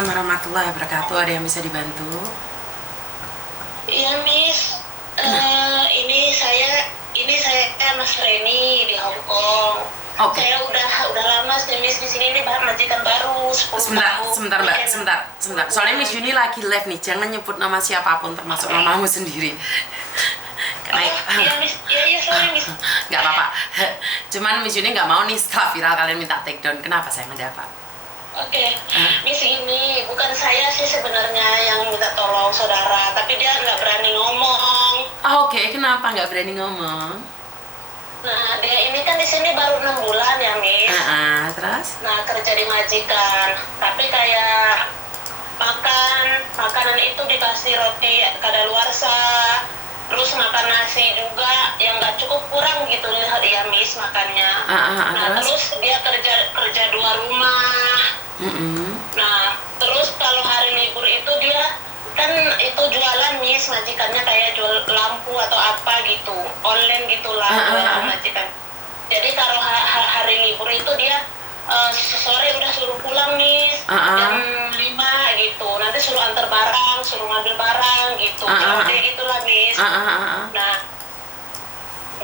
Waalaikumsalam warahmatullahi wabarakatuh. Ada yang bisa dibantu? Iya, Miss. Ini saya Mas Reni di Hong Kong. Oke. Saya udah lama sih, Miss, di sini nih majikan baru 10 Sebentar, tahun. sebentar Mbak, sebentar. Soalnya Miss Juni lagi live nih, jangan nyebut nama siapapun termasuk mamamu sendiri. Karena Iya, Miss. Iya, sorry, Miss. nggak apa-apa. Cuman Miss Juni nggak mau nih setelah viral kalian minta take down. Kenapa sayang, ada apa? Oke, Miss, gini, bukan saya sih sebenarnya yang minta tolong saudara, tapi dia nggak berani ngomong. Oke, kenapa nggak berani ngomong? Nah, dia ini kan di sini baru 6 bulan ya, Miss. Terus? Nah, kerja di majikan, tapi kayak makanan itu dikasih roti kadaluarsa, terus makan nasi juga yang nggak cukup, kurang gitu ya, Miss, makannya. Nah, terus dia kerja 2 rumah. Nah, terus kalau hari libur itu dia kan itu jualan, Miss, majikannya kayak jual lampu atau apa gitu, online gitulah, jualan majikan. Jadi kalau hari libur itu dia sore udah suruh pulang, Miss, jam 5 gitu, nanti suruh antar barang, suruh ngambil barang gitu, kayak gitulah, Miss. Nah,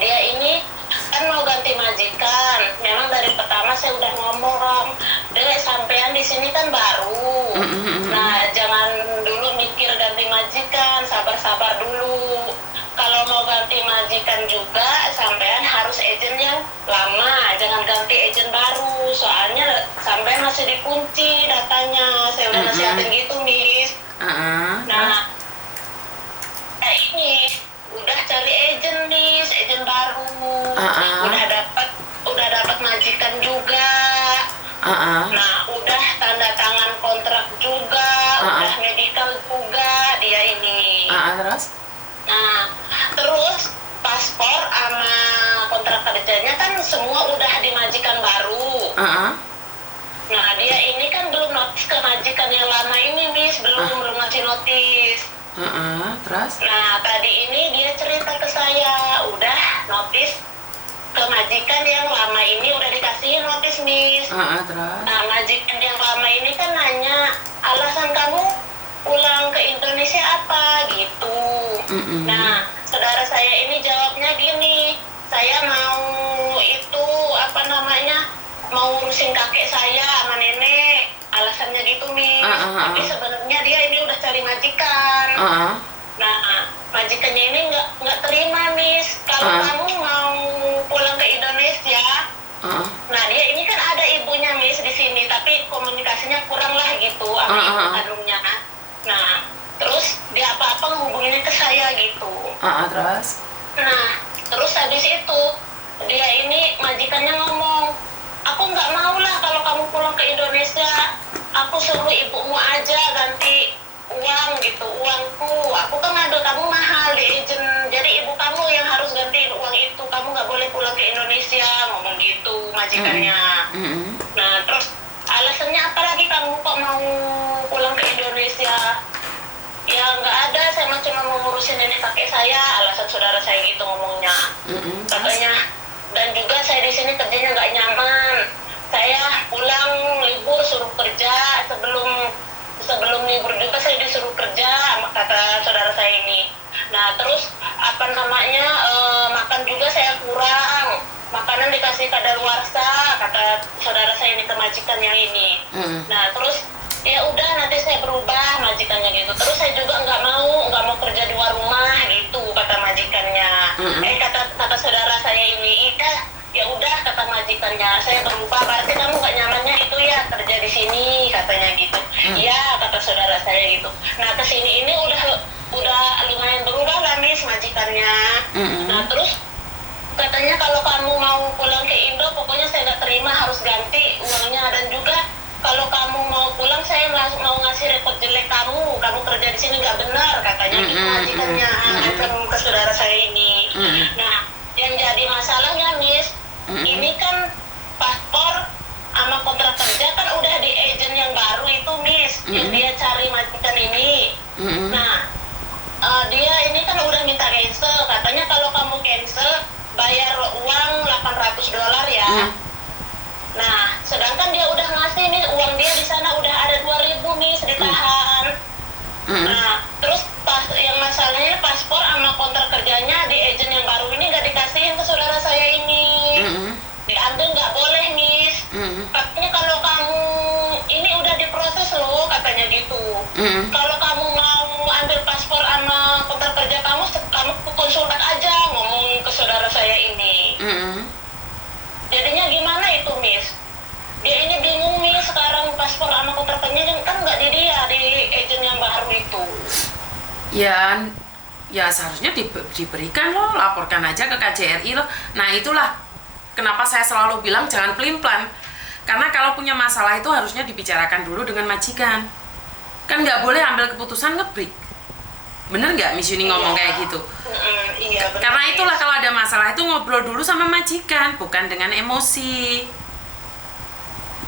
dia ini kan mau ganti majikan. Memang dari pertama saya udah ngomong, deh, sampean di sini kan baru. Nah, jangan dulu mikir ganti majikan, sabar-sabar dulu. Kalau mau ganti majikan juga, sampean harus agent yang lama, jangan ganti agent baru. Soalnya sampean masih dikunci datanya. Saya udah nasihatin gitu, Miss. Nah, ini udah cari agent, Miss, agent baru. Udah dapat majikan juga. Nah, udah tanda tangan kontrak juga, udah medical juga dia ini. Terus? Nah, terus paspor sama kontrak kerjanya kan semua udah di majikan baru. Nah, dia ini kan belum notis ke majikan yang lama ini, Miss, belum ngasih notis. Terus? Nah, tadi ini dia cerita ke saya, udah notis ke majikan yang lama ini udah dikasih notis, Miss. Terus? Nah, majikan yang lama ini kan nanya, alasan kamu pulang ke Indonesia apa gitu. Nah, saudara saya ini jawabnya gini, saya mau mau urusin kakek saya sama nenek, alasannya gitu, Miss. Tapi sebenarnya dia ini udah cari majikan. Nah, majikannya ini nggak terima, Miss, kalau kamu mau pulang ke Indonesia. Nah, dia ini kan ada ibunya, Miss, di sini, tapi komunikasinya kurang lah gitu sama ibu kandungnya. Nah, terus dia apa-apa ngehubunginnya ke saya gitu. Terus? Nah, terus habis itu dia ini majikannya ngomong, aku nggak mau lah kalau kamu pulang ke Indonesia, aku suruh ibumu aja ganti uang gitu, uangku, aku kan ngambil kamu mahal di agent, jadi ibu kamu yang harus ganti uang itu, kamu nggak boleh pulang ke Indonesia, ngomong gitu majikannya. Nah, terus alasannya apa lagi kamu kok mau pulang ke Indonesia? Ya nggak ada, saya cuma mau ngurusin nenek kakek saya, alasan saudara saya gitu ngomongnya. Katanya, dan juga saya di sini kerjanya nggak nyaman, saya pulang libur suruh kerja, sebelum libur juga saya disuruh kerja, kata saudara saya ini. Nah, terus makan juga saya kurang, makanan dikasih kadaluarsa, kata saudara saya ini ke majikan yang ini. Nah, terus ya udah nanti saya berubah majikannya gitu. Terus saya juga nggak mau kerja 2 rumah gitu, kata majikannya. Kata saudara saya ini, ya udah, kata majikannya, saya berubah, berarti kamu nggak nyamannya itu ya kerja di sini, katanya gitu. Iya, kata saudara saya gitu. Nah, kesini ini udah lumayan berubah lah, Miss, majikannya. Nah, terus katanya kalau kamu mau pulang ke Indo, pokoknya saya nggak terima, harus ganti uangnya, dan juga kalau kamu mau pulang saya mau ngasih rekod jelek kamu kerja di sini nggak benar, katanya gitu majikannya ke saudara saya ini. Nah, yang jadi masalahnya, Miss, ini kan paspor sama kontrak kerja kan udah di agent yang baru itu, Miss, yang dia cari majikan ini. Nah, dia ini kan udah minta cancel, katanya kalau kamu cancel bayar uang $800 ya. Nah, sedangkan dia udah ngasih, Miss, uang dia di sana udah ada 2.000, Miss, di Nah, terus yang masalahnya paspor sama kontrak kerjanya di agent yang baru ini nggak dikasihin ke saudara saya ini. Diambil nggak boleh, Miss. Katanya kalau kamu ini udah diproses loh, katanya gitu. Kalau kamu mau ambil paspor sama kontrak kerja kamu konsultan aja, ngomong ke saudara saya ini. Jadinya gimana itu, Miss? Dia ini bingung, Miss, sekarang paspor sama kontrak kerja kan nggak di dia, di agent yang baru itu. Ya seharusnya diberikan loh, laporkan aja ke KJRI loh. Nah itulah kenapa saya selalu bilang jangan pelin-pelan. Karena kalau punya masalah itu harusnya dibicarakan dulu dengan majikan. Kan nggak boleh ambil keputusan ngebreak. Bener nggak Miss Yuni ngomong kayak gitu? Iya, bener. Karena itulah kalau ada masalah itu ngobrol dulu sama majikan, bukan dengan emosi.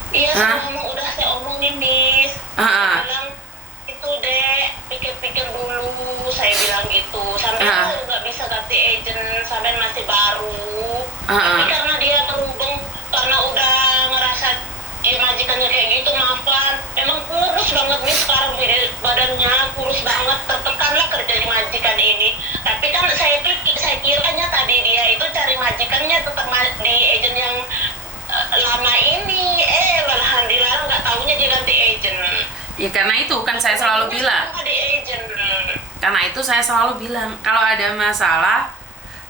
Iya, udah saya omongin, Miss. Saya bilang itu deh, pikir-pikir dulu, saya bilang gitu. Sampai nggak bisa ganti agent, sampai masih baru. Tapi karena dia terhubung, karena udah ngerasa ya majikannya kayak gitu, maafan. Emang kurus banget nih sekarang badannya, kurus banget, tertekan lah kerja di majikan ini. Tapi kan saya kiranya tadi dia itu cari majikannya tetap di agent yang lama ini, malahan dilarang, nggak taunya diganti agent. Ya karena itu kan saya selalu bilang. Karena itu saya selalu bilang, kalau ada masalah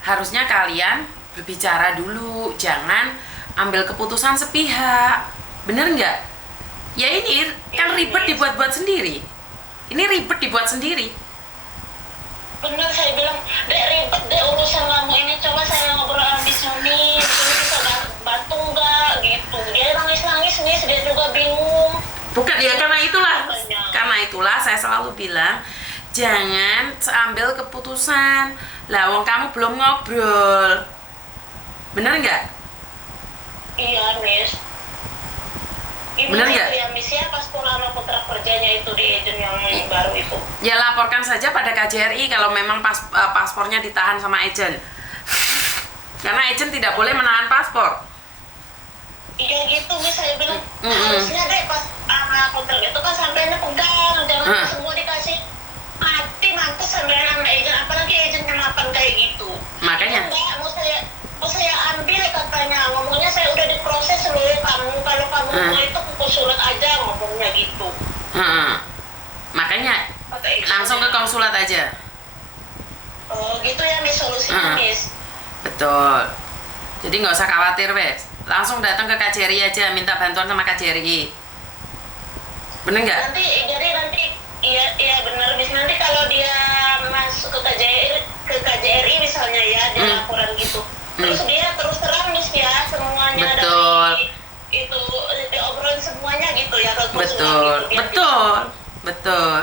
harusnya kalian berbicara dulu, jangan ambil keputusan sepihak. Bener nggak? Ya ini kan ribet dibuat-buat sendiri. Ini ribet dibuat sendiri. Bener, saya bilang, Dek, ribet deh urusan kamu ini, coba saya ngobrol sama Miss Yuni, bisa bantu nggak gitu. Dia nangis-nangis nih, dia juga bingung. Bukan, ya karena itulah saya selalu bilang jangan ambil keputusan. Lah wong kamu belum ngobrol. Bener nggak? Iya, Miss. Bener nggak? Ya, Miss, ya paspor sama kontrak kerjanya itu di agent yang baru itu. Ya laporkan saja pada KJRI kalau memang paspornya ditahan sama agent. Karena agent tidak boleh menahan paspor. Iya gitu, Miss, saya bilang harusnya deh pas sama kontrak itu kan sampainya pegang, jangan semua dikasih mati mantus sampai sama agent, apalagi agent yang mapan kayak gitu. Makanya enggak, mau saya ambil katanya, ngomongnya saya udah diproses loh kamu, kalau kamu mau itu konsulat aja, ngomongnya gitu. Makanya langsung ke konsulat aja. Oh gitu ya, Miss, solusinya, Miss. Betul. Jadi nggak usah khawatir, wes. Langsung datang ke KJRI aja, minta bantuan sama KJRI. Bener nggak? Nanti iya bener, Miss. Nanti kalau dia masuk ke KJRI misalnya ya, dia laporan gitu. Terus dia terus terang, Miss, ya semuanya. Betul. Dari itu diobrolin semuanya gitu ya ke betul gitu, betul.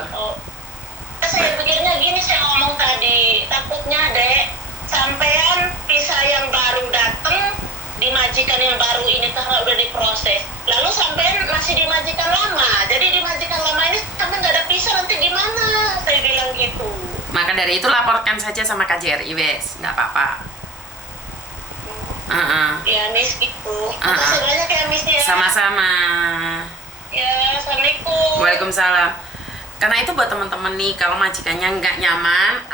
Saya pikirnya gini, saya ngomong tadi, takutnya Dek sampean pisah yang baru dateng di majikan yang baru ini karena udah diproses, lalu sampean masih di majikan lama, jadi di majikan lama ini sampean nggak ada pisah, nanti gimana, saya bilang gitu. Maka dari itu laporkan saja sama KJRI, wes, nggak apa-apa. Ya, Miss, gitu. Makasih banyak ya, Miss, ya. Sama-sama. Ya, Assalamualaikum. Waalaikumsalam. Karena itu buat teman-teman nih, kalau majikannya nggak nyaman,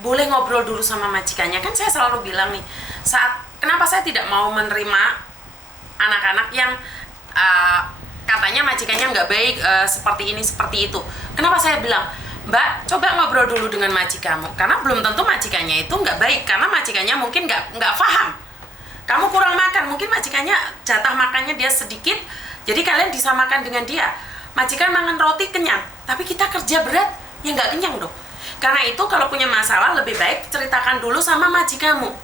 boleh ngobrol dulu sama majikannya. Kan saya selalu bilang nih, kenapa saya tidak mau menerima anak-anak yang katanya majikannya nggak baik, seperti ini, seperti itu. Kenapa saya bilang, Mbak, coba ngobrol dulu dengan majikanmu. Karena belum tentu majikannya itu nggak baik, karena majikannya mungkin nggak paham. Kamu kurang makan, mungkin majikannya jatah makannya dia sedikit, jadi kalian disamakan dengan dia. Majikan makan roti kenyang, tapi kita kerja berat, ya nggak kenyang dong. Karena itu kalau punya masalah lebih baik ceritakan dulu sama majikanmu.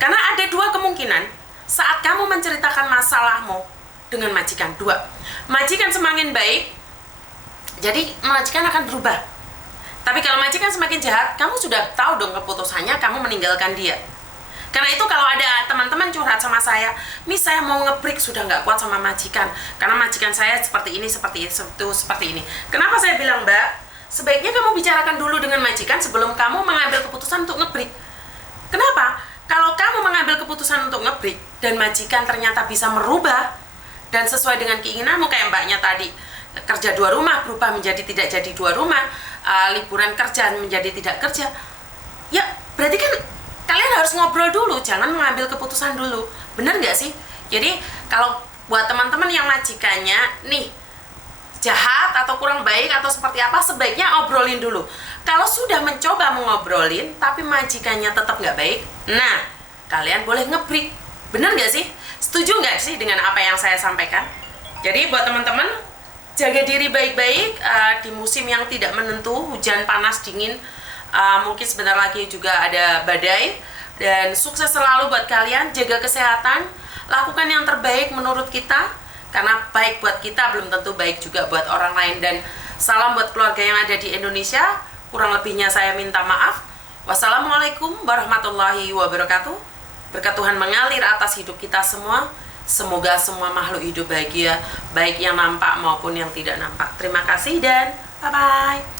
Karena ada dua kemungkinan saat kamu menceritakan masalahmu dengan majikan. Dua, majikan semakin baik, jadi majikan akan berubah. Tapi kalau majikan semakin jahat, kamu sudah tahu dong keputusannya, kamu meninggalkan dia. Karena itu kalau ada teman-teman curhat sama saya, Miss, saya mau nge-break, sudah nggak kuat sama majikan, karena majikan saya seperti ini, seperti itu, seperti ini. Kenapa saya bilang, Mbak, sebaiknya kamu bicarakan dulu dengan majikan sebelum kamu mengambil keputusan untuk nge-break. Kenapa? Kalau kamu mengambil keputusan untuk nge-break dan majikan ternyata bisa merubah dan sesuai dengan keinginanmu kayak mbaknya tadi, kerja 2 rumah berubah menjadi tidak jadi 2 rumah, liburan kerja menjadi tidak kerja, ya berarti kan kalian harus ngobrol dulu, jangan mengambil keputusan dulu. Bener nggak sih? Jadi kalau buat teman-teman yang majikannya nih jahat atau kurang baik atau seperti apa, sebaiknya obrolin dulu. Kalau sudah mencoba mengobrolin tapi majikannya tetap nggak baik, nah kalian boleh ngebreak. Bener nggak sih? Setuju nggak sih dengan apa yang saya sampaikan? Jadi buat teman-teman, jaga diri baik-baik di musim yang tidak menentu, hujan, panas, dingin, mungkin sebentar lagi juga ada badai. Dan sukses selalu buat kalian, jaga kesehatan, lakukan yang terbaik menurut kita, karena baik buat kita belum tentu baik juga buat orang lain. Dan salam buat keluarga yang ada di Indonesia. Kurang lebihnya saya minta maaf. Wassalamualaikum warahmatullahi wabarakatuh. Berkat Tuhan mengalir atas hidup kita semua. Semoga semua makhluk hidup bahagia, baik yang nampak maupun yang tidak nampak. Terima kasih dan bye-bye.